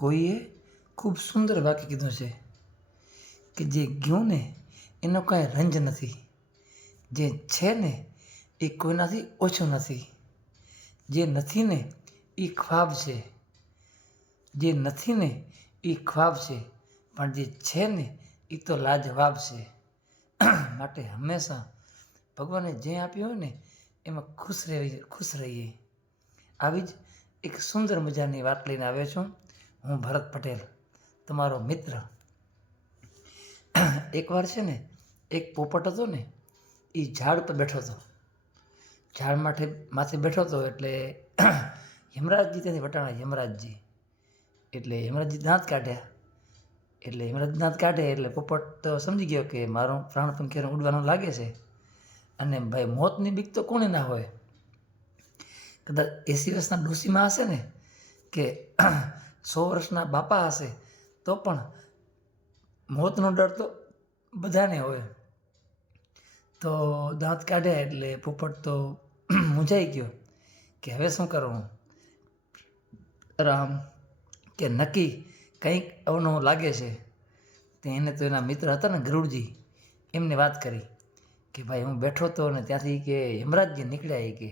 કોઈએ ખૂબ સુંદર વાક્ય કીધું છે કે જે ગયું ને એનો કાંઈ રંજ નથી, જે છે ને એ કોઈનાથી ઓછું નથી, જે નથી ને એ ખ્વાબ છે, જે નથી ને એ ખ્વાબ છે, પણ જે છે ને એ તો લાજવાબ છે. માટે હંમેશા ભગવાને જે આપ્યું હોય ને એમાં ખુશ રહીએ. આવી જ એક સુંદર મજાની વાત લઈને આવ્યો છું હું, ભરત પટેલ, તમારો મિત્ર. એકવાર છે ને એક પોપટ હતો ને, એ ઝાડ પર બેઠો હતો. ઝાડ માથે બેઠો હતો એટલે યમરાજજી ત્યાંથી વટાણા. યમરાજજી દાંત કાઢ્યા. યમરાજ દાંત કાઢે એટલે પોપટ તો સમજી ગયો કે મારો પ્રાણ પંખીને ઉડવાનું લાગે છે. અને ભાઈ મોતની બીક તો કોને ના હોય. કદાચ 80 વર્ષના ડોશીમાં હશે ને કે 100 વર્ષના બાપા હશે તો પણ મોતનો ડર તો બધાને હોય. તો દાંત કાઢ્યા એટલે પોપટ તો મૂંઝાઈ ગયો કે હવે શું કરવું. રામ કે નક્કી કંઈક અવનવું લાગે છે. તે એને તો એના મિત્ર હતા ને ગરુડજી, એમને વાત કરી કે ભાઈ હું બેઠો હતો ને ત્યાંથી કે યમરાજજી નીકળ્યા કે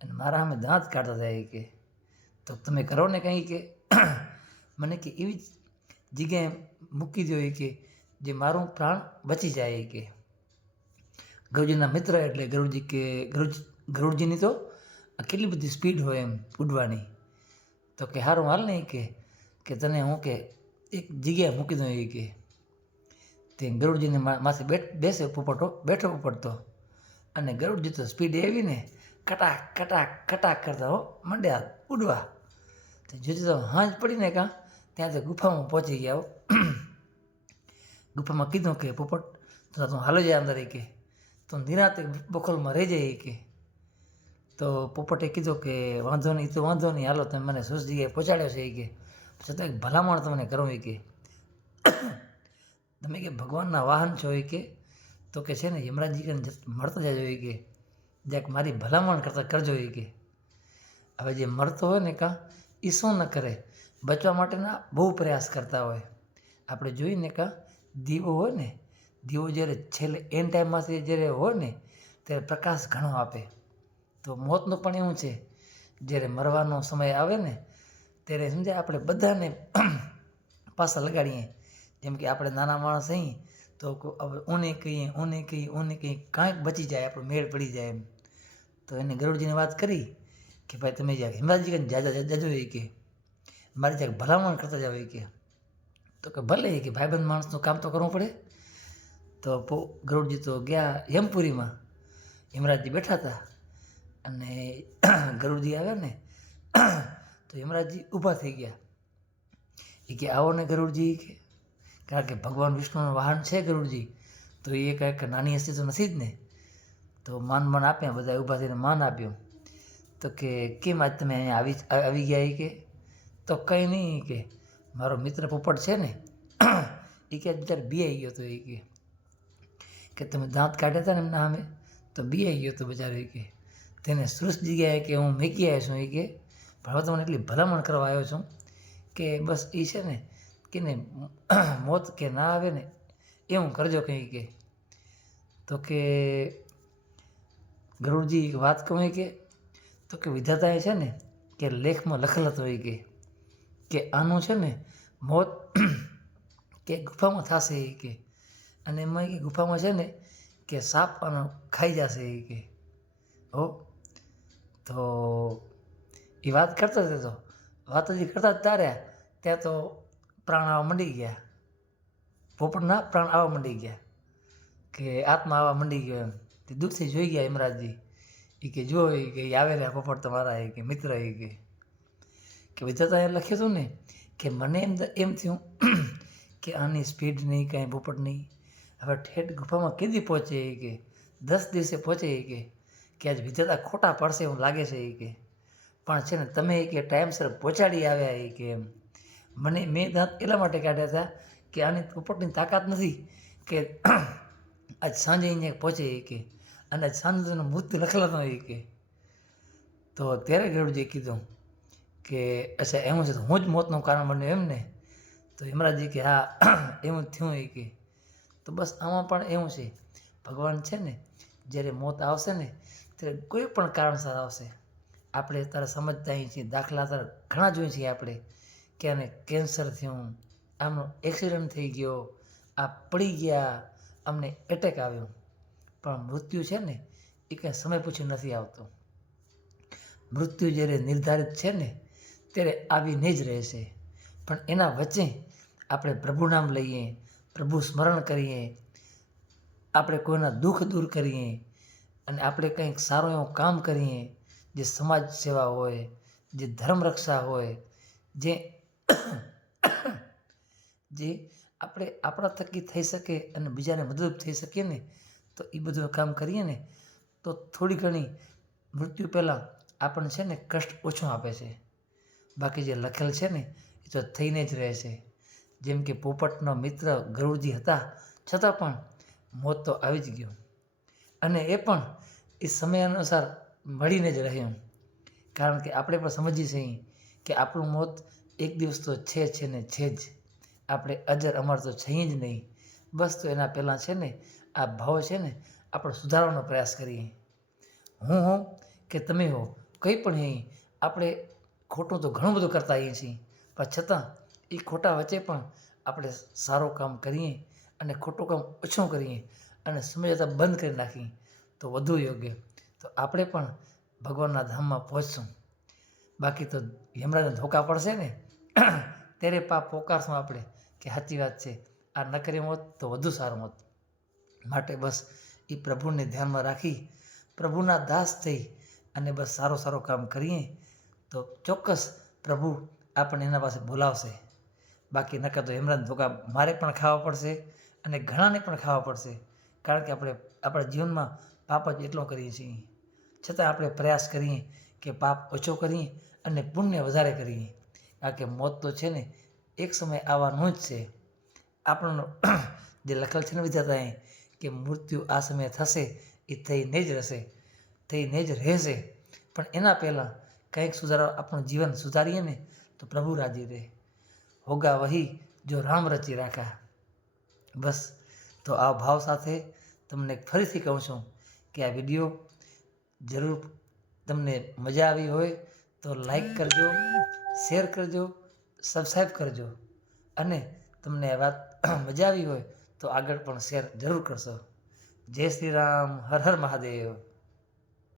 અને મારા સામે દાંત કાઢતા હતા કે તો તમે કરો ને કંઈ કે મને કે એવી જ જગ્યાએ મૂકી દો કે જે મારું પ્રાણ બચી જાય કે. ગરુડજીના મિત્ર એટલે ગરુડજીની તો કેટલી બધી સ્પીડ હોય એમ ઉડવાની. તો કે સારું હાલ નહીં કે તને હું કે એક જગ્યાએ મૂકી દઉં કે. તે ગરુડજીને માથે બેસે પોપટો બેઠો પોપટતો અને ગરુડજી તો સ્પીડ એવી ને કટાક કટાક કટાક કરતા મંડ્યા ઉડવા. તો જોજે તો હાંજ પડીને કાં ત્યાં તો ગુફામાં પહોંચી ગયા. ગુફામાં કીધું કે પોપટ તું હાલો જાય અંદર કે તું નિરાતે બખોલમાં રહી જાય કે. તો પોપટે કીધું કે વાંધો નહીં, તો વાંધો નહીં, હાલો તમે મને સુસ જગ્યાએ પહોંચાડ્યો છે કે છતાં એક ભલામણ તમને કરું કે તમે કે ભગવાનના વાહન છો કે તો કે છે ને યમરાજજી મળતા જજો કે જ્યાંક મારી ભલામણ કરજો કે. હવે જે મળતો હોય ને કાં એ શું ન કરે, બચવા માટેના બહુ પ્રયાસ કરતા હોય. આપણે જોઈને કાં દીવો હોય ને, દીવો જ્યારે છેલ્લે એન્ડ ટાઈમમાંથી જ્યારે હોય ને ત્યારે પ્રકાશ ઘણો આપે. તો મોતનું પણ એવું છે, જ્યારે મરવાનો સમય આવે ને ત્યારે સમજાય આપણે બધાને પાછા લગાડીએ. જેમ કે આપણે નાના માણસ અહીં તો ઊને કહીએ કાંઈક બચી જાય, આપણો મેળ પડી જાય એમ. તો એને ગરુડજીને વાત કરી કે ભાઈ તમે જ્યાં હિમરાજજી કહીને જાજો કે મારી જ્યાં ભલામણ કરતા જાવ કે. તો કે ભલે કે ભાઈબંધ માણસનું કામ તો કરવું પડે. તો ગરુડજી તો ગયા યમપુરીમાં. યમરાજજી બેઠા હતા અને ગરુડજી આવ્યા ને તો યમરાજજી ઊભા થઈ ગયા. એ કે આવો ને ગરુડજી કે, કારણ કે ભગવાન વિષ્ણુનું વાહન છે ગરુડજી, તો એ કાંઈક નાની હસ્તી તો નથી જ ને. તો માન આપ્યા, બધા ઊભા થઈને માન આપ્યું. તો કે કેમ આજ તમે અહીંયા આવી ગયા કે. તો કંઈ નહીં કે મારો મિત્ર પોપટ છે ને એ કે બિચાર બિયાઈ ગયો હતો કે તમે દાંત કાઢ્યા હતા ને એમના સામે તો બિયાઈ ગયો હતો બિચારો કે તેને સૃષ્ટ જગ્યાએ કે હું મેકી આવ્યો છું કે પણ હવે તમને એટલી ભલામણ કરવા આવ્યો છું કે બસ એ છે ને કે ને મોત કે ના આવે ને એવું કરજો કંઈ કે. તો કે ગરુડજી વાત કહું કે તો કે વિધાતાએ છે ને કે લેખમાં લખેલ હોય કે આનું છે ને મોત કે ગુફામાં થશે કે અને એમાં કે ગુફામાં છે ને કે સાપ આનો ખાઈ જશે કે. તો એ વાત કરતા હતા, તો વાત હજી કરતા જ તાર્યા ત્યાં તો પ્રાણ આવવા માંડી ગયા. પોપટના પ્રાણ આવવા માંડી ગયા કે આત્મા આવવા માંડી ગયો એમ. તે દુઃખથી જોઈ ગયા યમરાજજી એ કે જો કે આવે રહ્યા પોપટ તમારા કે મિત્ર કે વિધાતાએ લખ્યું હતું ને કે મને એમ થયું કે આની સ્પીડ નહીં, કાંઈ પોપટ નહીં. હવે ઠેઠ ગુફામાં કેદી પહોંચે કે 10 દિવસે પહોંચે કે આજ વિધાતા ખોટા પડશે એવું લાગે છે કે પણ છે ને તમે કે ટાઈમસર પહોંચાડી આવ્યા કે એમ. મેં દાંત એટલા માટે કાઢ્યા હતા કે આની પોપટની તાકાત નથી કે આજ સાંજે અહીંયા પહોંચે કે અને આજ સાંજે મૃત્યુ લખેલા ન હોય કે. તો ત્યારે ગરુડજીએ કીધું કે અચ્છા એવું છે તો હું જ મોતનું કારણ બન્યો એમ ને? તો યમરાજજી કે હા એવું જ થયું એ કે. તો બસ આમાં પણ એવું છે, ભગવાન છે ને જ્યારે મોત આવશે ને ત્યારે કોઈ પણ કારણસર આવશે. આપણે અત્યારે સમજતા હોઈએ છીએ, દાખલા અત્યારે ઘણા જોઈએ છીએ આપણે કે આને કેન્સર થયું, આમનો એક્સિડન્ટ થઈ ગયો, આ પડી ગયા, અમને એટેક આવ્યો. પણ મૃત્યુ છે ને એ કંઈ સમય પૂછી નથી આવતો. મૃત્યુ જ્યારે નિર્ધારિત છે ને ત્યારે આવીને જ રહેશે. પણ એના વચ્ચે આપણે પ્રભુ નામ લઈએ, પ્રભુ સ્મરણ કરીએ, આપણે કોઈના દુઃખ દૂર કરીએ અને આપણે કંઈક સારું એવું કામ કરીએ, જે સમાજ સેવા હોય, જે ધર્મ રક્ષા હોય, જે આપણે આપણા થકી થઈ શકે અને બીજાને મદદરૂપ થઈ શકીએ ને, તો એ બધું કામ કરીએ ને તો થોડી ઘણી મૃત્યુ પહેલાં આપણને છે ને કષ્ટ ઓછું આપે છે. બાકી જે લખેલ છે ને એ તો થઈને જ રહે છે. જેમ કે પોપટનો મિત્ર ગરુડજી હતા, છતાં પણ મોત તો આવી જ ગયું અને એ પણ એ સમય અનુસાર મળીને જ રહ્યું. કારણ કે આપણે પણ સમજીએ છીએ કે આપણું મોત એક દિવસ તો છે ને છે જ. આપણે અજર અમર તો છીએ જ નહીં. બસ તો એના પહેલાં છે ને આ ભાવ છે ને આપણે સુધારવાનો પ્રયાસ કરીએ. હું હોઉં કે તમે હો, કંઈ પણ નહીં, આપણે ખોટું તો ઘણું બધું કરતા હોઈએ છીએ, પણ છતાં એ ખોટા વચ્ચે પણ આપણે સારું કામ કરીએ અને ખોટું કામ ઓછું કરીએ અને સમય જતાં બંધ કરી નાખીએ તો વધુ યોગ્ય. તો આપણે પણ ભગવાનના ધામમાં પહોંચશું. બાકી તો યમરાજને ધોકા પડશે ને ત્યારે પાપ પોકારશું આપણે કે સાચી વાત છે, આ ન કરી હોત તો વધુ સારું હોત. માટે બસ એ પ્રભુને ધ્યાનમાં રાખી, પ્રભુના દાસ થઈ અને બસ સારું કામ કરીએ તો ચોક્કસ પ્રભુ આપણને એના પાસે બોલાવશે. બાકી નકર તો યમરાજ ધોકા મારે પણ ખાવા પડશે અને ઘણાને પણ ખાવા પડશે. કારણ કે આપણે આપણા જીવનમાં પાપ જ એટલો કરીએ છીએ, છતાં આપણે પ્રયાસ કરીએ કે પાપ ઓછો કરીએ અને પુણ્ય વધારે કરીએ. કારણ કે મોત તો છે ને એક સમય આવવાનું જ છે. આપણને જે લખેલ છે ને વિધાતાએ કે મૃત્યુ આ સમયે થશે, એ થઈને જ રહેશે, થઈને જ રહેશે. પણ એના પહેલાં કંઈક સુધારો આપણું જીવન સુધારીએ ને તો પ્રભુ રાજી રહે. હોગા વહી જો રામ રચી રાખા. બસ તો આ ભાવ સાથે તમને ફરીથી કહું છું કે આ વિડીયો જરૂર તમને મજા આવી હોય તો લાઈક કરજો, શેર કરજો, સબસ્ક્રાઈબ કરજો અને તમને આ વાત મજા આવી હોય તો આગળ પણ શેર જરૂર કરશો. જય શ્રી રામ, હર હર મહાદેવ.